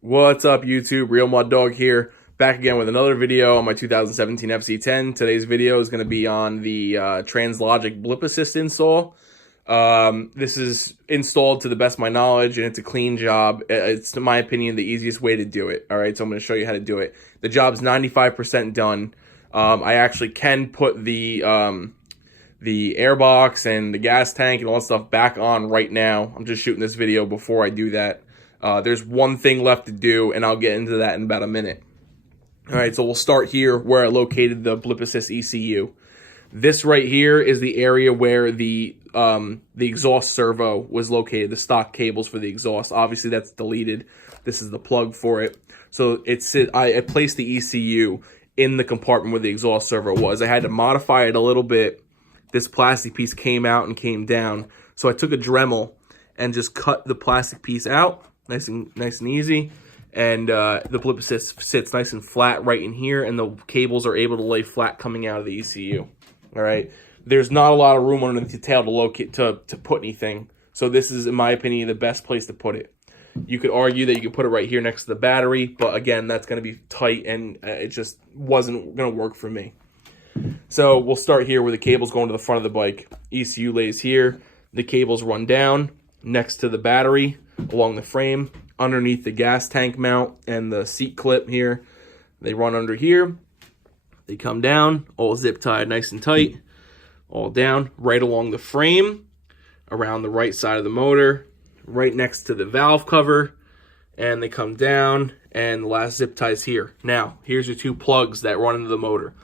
What's up, YouTube? Real Mud Dog here, back again with another video on my 2017 FC10. Today's video is going to be on the Translogic Blip Assist install. This is installed to the best of my knowledge, and it's a clean job. It's, in my opinion, the easiest way to do it. All right, so I'm going to show you how to do it. The job's 95% done. I actually can put the airbox and the gas tank and all that stuff back on right now. I'm just shooting this video before I do that. There's one thing left to do, and I'll get into that in about a minute. All right, so we'll start here where I located the Blip Assist ECU. This right here is the area where the exhaust servo was located, the stock cables for the exhaust. Obviously, that's deleted. This is the plug for it. So I placed the ECU in the compartment where the exhaust servo was. I had to modify it a little bit. This plastic piece came out and came down. So I took a Dremel and just cut the plastic piece out. Nice and easy, and the Blip Assist sits nice and flat right in here, and the cables are able to lay flat coming out of the ECU. All right, there's not a lot of room underneath the tail to locate to put anything, so this is, in my opinion, the best place to put it. You could argue that you could put it right here next to the battery, but again, that's going to be tight, and it just wasn't going to work for me. So we'll start here where the cable's going to the front of the bike. ECU lays here. The cables run down next to the battery, along the frame, underneath the gas tank mount and the seat clip here. They run under here. They come down, all zip tied nice and tight, all down, right along the frame, around the right side of the motor, right next to the valve cover, and they come down, and the last zip ties here. Now, here's your two plugs that run into the motor.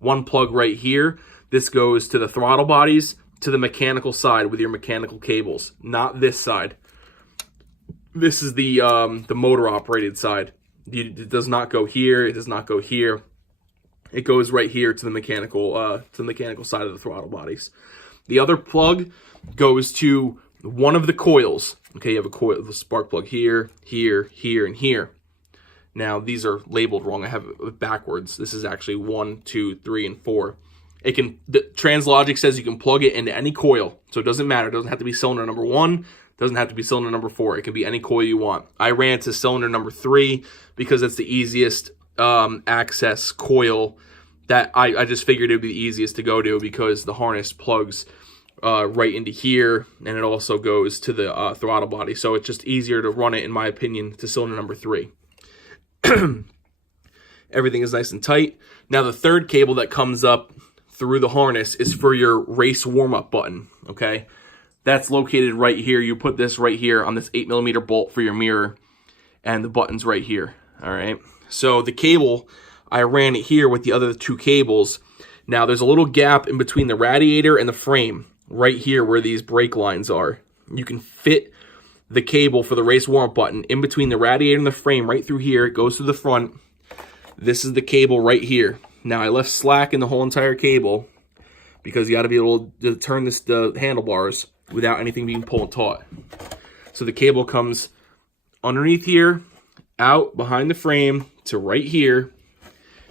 One plug right here. This goes to the throttle bodies, to the mechanical side with your mechanical cables, not this side. This is the motor operated side. It does not go here. It does not go here. It goes right here to the mechanical side of the throttle bodies. The other plug goes to one of the coils. Okay, you have a coil, the spark plug here, here, here, and here. Now these are labeled wrong. I have it backwards. This is actually 1, 2, 3, and 4. The Translogic says you can plug it into any coil, so it doesn't matter. It doesn't have to be cylinder number 1. Doesn't have to be cylinder number 4. It can be any coil you want. I ran it to cylinder number 3 because it's the easiest access coil that I just figured it would be the easiest to go to, because the harness plugs right into here, and it also goes to the throttle body. So it's just easier to run it, in my opinion, to cylinder number 3. Everything is nice and tight. Now the third cable that comes up through the harness is for your race warm-up button, okay? That's located right here. You put this right here on this 8mm bolt for your mirror, and the button's right here, all right? So the cable, I ran it here with the other two cables. Now there's a little gap in between the radiator and the frame, right here where these brake lines are. You can fit the cable for the race warm-up button in between the radiator and the frame right through here. It goes to the front. This is the cable right here. Now I left slack in the whole entire cable because you got to be able to turn the handlebars without anything being pulled taut. So the cable comes underneath here, out behind the frame to right here,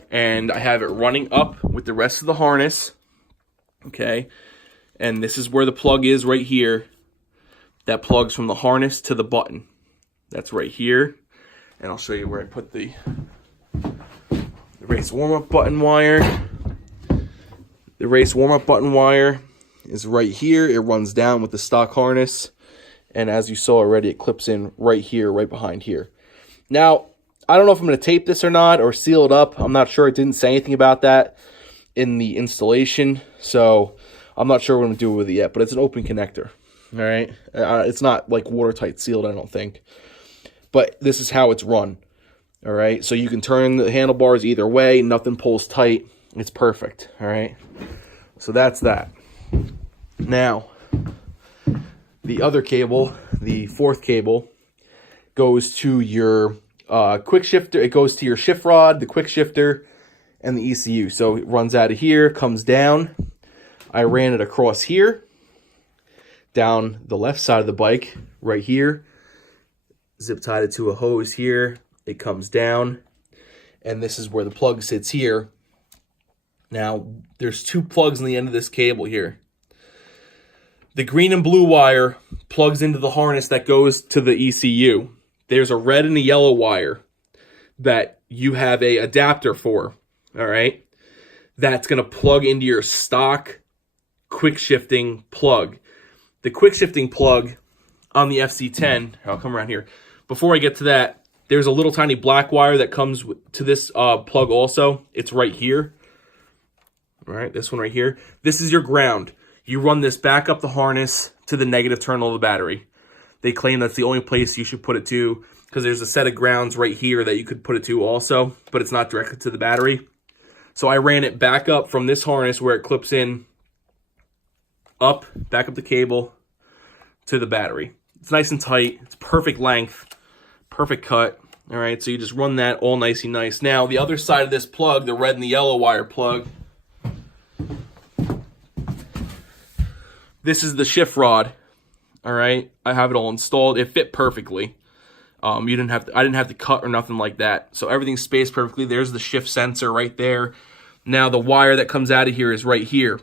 and I have it running up with the rest of the harness, okay? And this is where the plug is right here. That plugs from the harness to the button. That's right here. And I'll show you where I put the race warm-up button wire. The race warm-up button wire is right here. It runs down with the stock harness, and as you saw already, it clips in right here, right behind here. Now, I don't know if I'm going to tape this or not, or seal it up. I'm not sure. It didn't say anything about that in the installation, so I'm not sure what I'm going to do with it yet, but it's an open connector, all right? It's not like watertight sealed, I don't think, but this is how it's run, all right? So you can turn the handlebars either way. Nothing pulls tight. It's perfect, all right? So that's that. Now, the other cable, the fourth cable, goes to your Quickshifter. It goes to your shift rod, the Quickshifter, and the ECU. So it runs out of here, comes down. I ran it across here, down the left side of the bike, right here. Zip tied it to a hose here. It comes down, and this is where the plug sits here. Now, there's two plugs on the end of this cable here. The green and blue wire plugs into the harness that goes to the ECU. there's a red and a yellow wire that you have a adapter for, all right? That's going to plug into your stock quick shifting plug. The quick shifting plug on the FC10, I'll come around here. Before I get to that, there's a little tiny black wire that comes to this plug also. It's right here. All right, this one right here. This is your ground. You run this back up the harness to the negative terminal of the battery. They claim that's the only place you should put it to because there's a set of grounds right here that you could put it to also, but it's not directly to the battery. So I ran it back up from this harness where it clips in, back up the cable to the battery. It's nice and tight. It's perfect length, perfect cut. All right, so you just run that all nicey nice. Now, the other side of this plug, the red and the yellow wire plug, this is the shift rod. All right, I have it all installed. It fit perfectly. I didn't have to cut or nothing like that. So everything's spaced perfectly. There's the shift sensor right there. Now the wire that comes out of here is right here.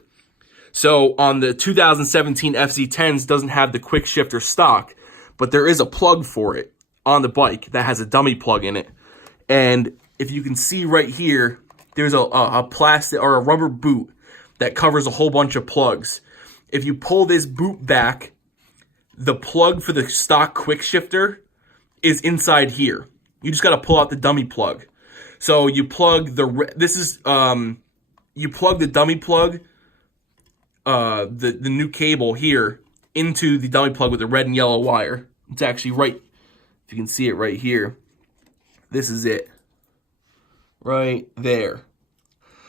So on the 2017 FC10s doesn't have the quick shifter stock, but there is a plug for it on the bike that has a dummy plug in it. And if you can see right here, there's a plastic or a rubber boot that covers a whole bunch of plugs. If you pull this boot back, the plug for the stock quick shifter is inside here. You just got to pull out the dummy plug. So you plug you plug the dummy plug, the new cable here into the dummy plug with the red and yellow wire. It's actually right, if you can see it right here. This is it, right there.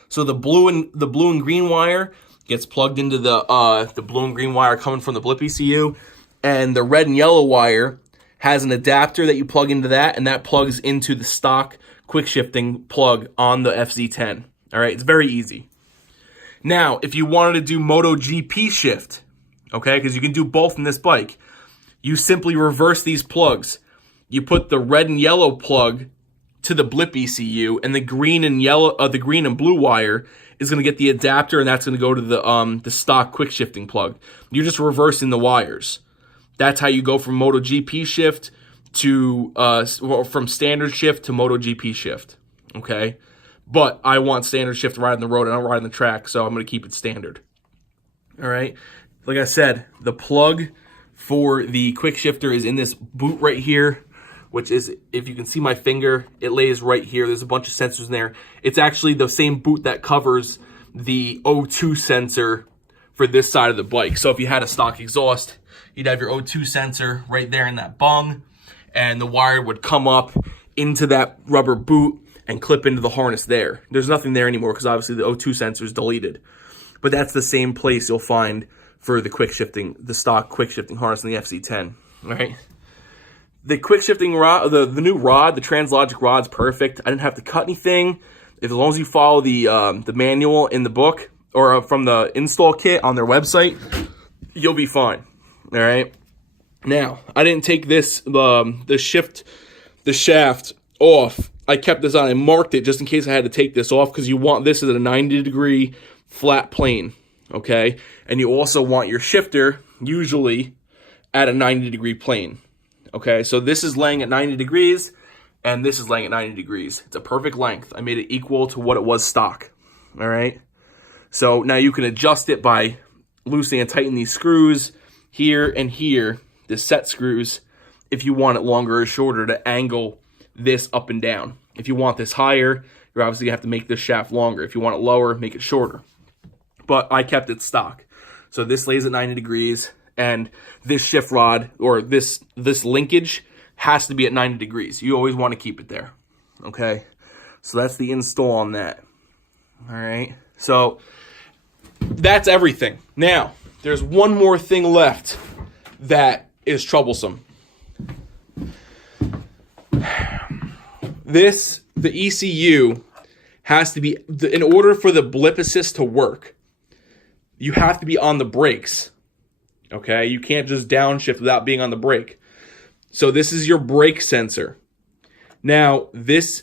So the blue and green wire gets plugged into the blue and green wire coming from the Blip ECU, and the red and yellow wire has an adapter that you plug into that, and that plugs into the stock quick shifting plug on the FZ10. All right, it's very easy. Now, if you wanted to do MotoGP shift, okay, because you can do both in this bike, you simply reverse these plugs. You put the red and yellow plug to the Blip ECU, and the green and blue wire is going to get the adapter, and that's going to go to the stock quick shifting plug. You're just reversing the wires. That's how you go from MotoGP shift to from standard shift to MotoGP shift. Okay, but I want standard shift to ride on the road and I don't ride on the track, so I'm going to keep it standard. All right, like I said, the plug for the quick shifter is in this boot right here, which is, if you can see my finger, it lays right here. There's a bunch of sensors in there. It's actually the same boot that covers the O2 sensor for this side of the bike. So if you had a stock exhaust, you'd have your O2 sensor right there in that bung, and the wire would come up into that rubber boot and clip into the harness there. There's nothing there anymore because obviously the O2 sensor is deleted. But that's the same place you'll find for the stock quick shifting harness in the FC10. All right. The quick shifting rod, the new rod, the Translogic rod's perfect. I didn't have to cut anything. As long as you follow the manual in the book or from the install kit on their website, you'll be fine. All right. Now, I didn't take this the shaft off. I kept this on. I marked it just in case I had to take this off because you want this at a 90-degree flat plane. Okay, and you also want your shifter usually at a 90-degree plane. Okay, so this is laying at 90 degrees, and this is laying at 90 degrees. It's a perfect length. I made it equal to what it was stock. All right, so now you can adjust it by loosening and tightening these screws here and here, the set screws, if you want it longer or shorter to angle this up and down. If you want this higher, you're obviously going to have to make this shaft longer. If you want it lower, make it shorter. But I kept it stock. So this lays at 90 degrees, and this shift rod, or this linkage, has to be at 90 degrees. You always want to keep it there. Okay? So that's the install on that. All right? So that's everything. Now, there's one more thing left that is troublesome. The ECU has to be, in order for the Blip Assist to work, you have to be on the brakes. Okay? You can't just downshift without being on the brake. So this is your brake sensor. Now, this,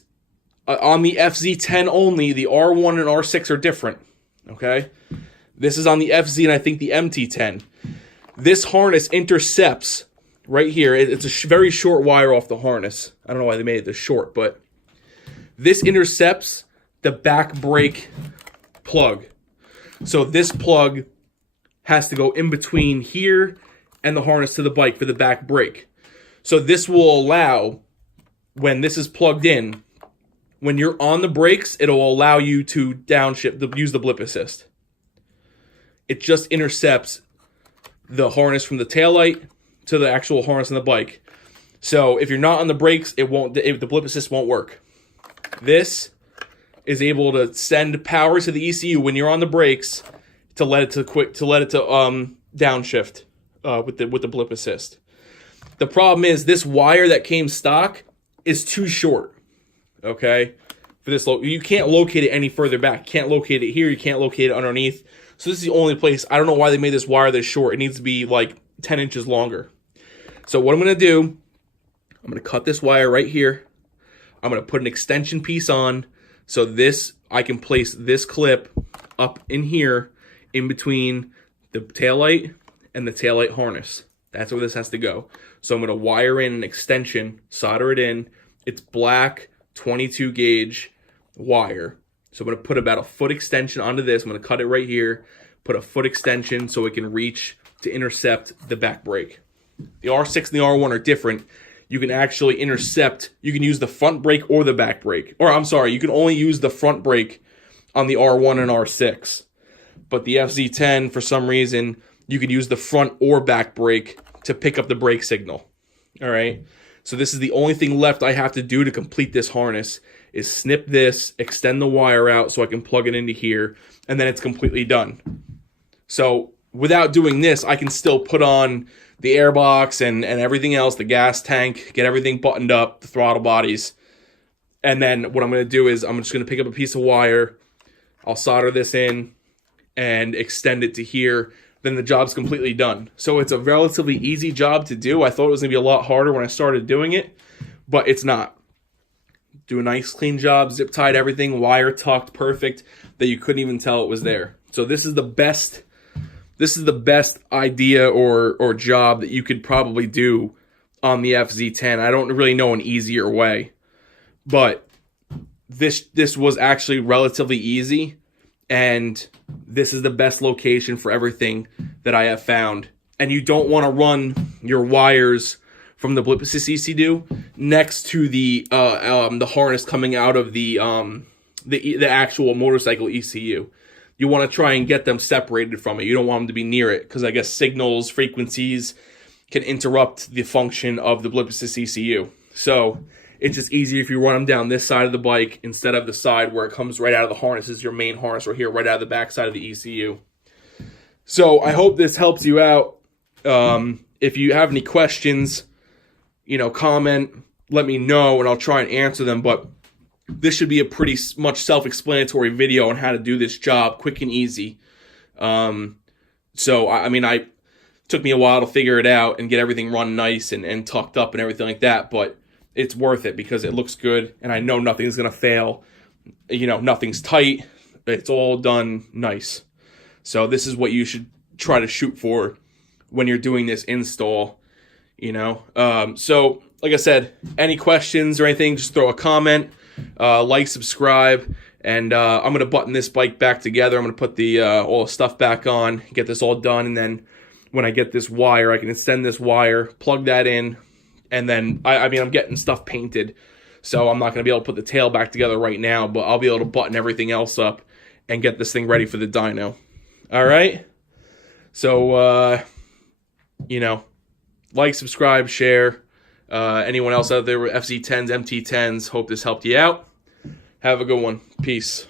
on the FZ10 only, the R1 and R6 are different. Okay? This is on the FZ and I think the MT-10. This harness intercepts right here, it's a very short wire off the harness. I don't know why they made it this short, but this intercepts the back brake plug. So this plug has to go in between here and the harness to the bike for the back brake. So this will allow, when this is plugged in, when you're on the brakes, it'll allow you to downshift, use the blip assist. It just intercepts the harness from the taillight to the actual harness on the bike. So if you're not on the brakes, the blip assist won't work. This is able to send power to the ECU when you're on the brakes to let it to downshift with the blip assist. The problem is this wire that came stock is too short. Okay, for this you can't locate it any further back. You can't locate it here. You can't locate it underneath. So this is the only place. I don't know why they made this wire this short. It needs to be like 10 inches longer. So what I'm going to do, I'm going to cut this wire right here. I'm going to put an extension piece on. So this, I can place this clip up in here in between the taillight and the taillight harness. That's where this has to go. So I'm going to wire in an extension, solder it in. It's black 22 gauge wire. So I'm going to put about a foot extension onto this. I'm going to cut it right here, put a foot extension so it can reach to intercept the back brake. The R6 and the R1 are different. You can actually intercept, you can use the front brake or the back brake. Or I'm sorry, you can only use the front brake on the R1 and R6. But the FZ10, for some reason, you could use the front or back brake to pick up the brake signal. All right? So this is the only thing left I have to do to complete this harness is snip this, extend the wire out so I can plug it into here, and then it's completely done. So without doing this, I can still put on the airbox and everything else, the gas tank, get everything buttoned up, the throttle bodies. And then what I'm going to do is I'm just going to pick up a piece of wire, I'll solder this in, and extend it to here. Then the job's completely done. So it's a relatively easy job to do. I thought it was going to be a lot harder when I started doing it, but it's not. Do a nice clean job, zip tied everything, wire tucked perfect, that you couldn't even tell it was there. So this is the best idea or job that you could probably do on the FZ10. I don't really know an easier way, but this was actually relatively easy, and this is the best location for everything that I have found. And you don't want to run your wires from the blip assist ECU next to the harness coming out of the actual motorcycle ECU. You want to try and get them separated from it. You don't want them to be near it because I guess signals, frequencies can interrupt the function of the blip assist ECU. So it's just easier if you run them down this side of the bike instead of the side where it comes right out of the harness. This is your main harness right here, right out of the back side of the ECU. So I hope this helps you out. If you have any questions, comment, let me know, and I'll try and answer them. But this should be a pretty much self-explanatory video on how to do this job, quick and easy. So, I mean, it took me a while to figure it out and get everything run nice and tucked up and everything like that, but it's worth it because it looks good, and I know nothing's going to fail. Nothing's tight. It's all done nice. So this is what you should try to shoot for when you're doing this install, So, like I said, any questions or anything, just throw a comment. Like, subscribe, and I'm going to button this bike back together. I'm going to put the all the stuff back on, get this all done, and then when I get this wire, I can extend this wire, plug that in, and then, I'm getting stuff painted, so I'm not going to be able to put the tail back together right now, but I'll be able to button everything else up and get this thing ready for the dyno. All right? So, like, subscribe, share. Anyone else out there with FZ10s, MT-10s, hope this helped you out. Have a good one. Peace.